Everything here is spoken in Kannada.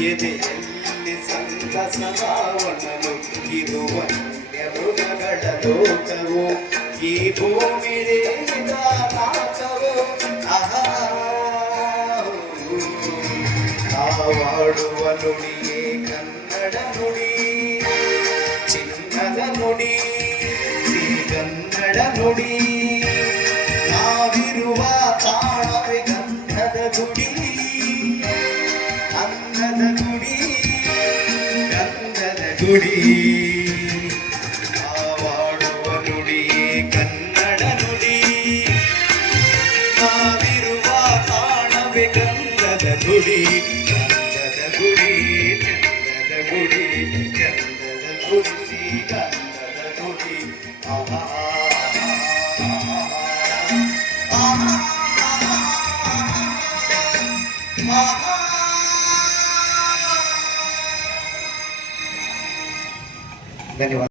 ಎದೆಯಲ್ಲಿ ಸಂತಸವನಲು ಇದು ವನ್ಯ ಮೃಗಗಳ ಲೋಕವು ಈ ಭೂಮಿ ನಾಕವು ನಾವಾಡುವ ನುಡಿಯೇ ಕನ್ನಡ ನುಡಿ ಚಿನ್ನದ ನುಡಿ ಶ್ರೀಗನ್ನಡ ನುಡಿ ನಾವಿರುವ ತಾಣವೇ ಗಂಧದ ಗುಡಿ ಅನ್ನದ ಗುಡಿ ಗಂಧದ ಗುಡಿ ನಾವಾಡುವ ನುಡಿಯೇ ಕನ್ನಡ ನುಡಿ ನಾವಿರುವ ತಾಣವೇ ಗಂಧದ ಗುಡಿ ಗಂಧದ ಗುಡಿ ಚಂದದ ಗುಡಿ ಚಂದದ ಗುಡಿಸಿ ಗಂಧದ ಗುಡಿ ಧನ್ಯವಾದ.